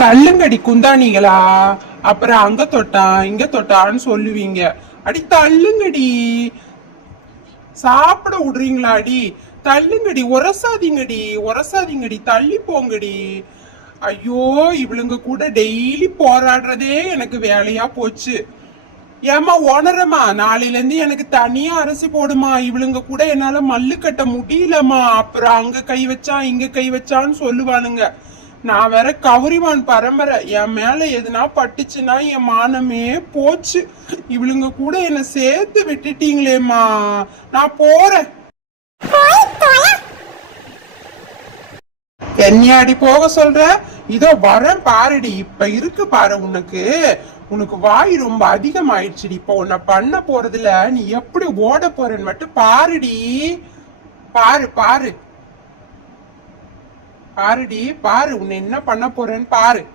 தள்ளுங்கடி குந்தாணிகளா. அப்புறம் அங்க தொட்டான் இங்க தொட்டான்னு சொல்லுவீங்க. அடி தள்ளுங்கடி. சாப்பிட விடுறீங்களாடி? தள்ளுங்கடி. உரசாதீங்கடி தள்ளி போங்கடி. ஐயோ, இவளுங்க கூட டெய்லி போராடுறதே எனக்கு வேலையா போச்சு. ஏமா ஓனரம்மா, நாளையில இருந்து எனக்கு தனியா அரிசி போடுமா. இவளுங்க கூட என்னால மல்லு கட்ட முடியலம்மா. அப்புறம் அங்க கை வச்சான் இங்க கை வச்சான்னு சொல்லுவானுங்க. நான் வேற கௌரிவான் பரம்பரை. என் மேல எதுனா பட்டுச்சுன்னா என் மானமே போச்சு. இவளுங்க கூட என்ன சேர்த்து விட்டுட்டீங்களேம்மா. நான் போறேன். என்னையாடி போக சொல்ற? இதோ வரேன் பாருடி. இப்ப இருக்கு பாரு உனக்கு. உனக்கு வாய் ரொம்ப அதிகமாயிடுச்சுடி. இப்ப உன்னை பண்ண போறதுல நீ எப்படி ஓட போறன்னு மட்டும் பாருடி. பாரு பாரு பாருடி பாரு, உன்னை என்ன பண்ண போறேன்னு பாரு.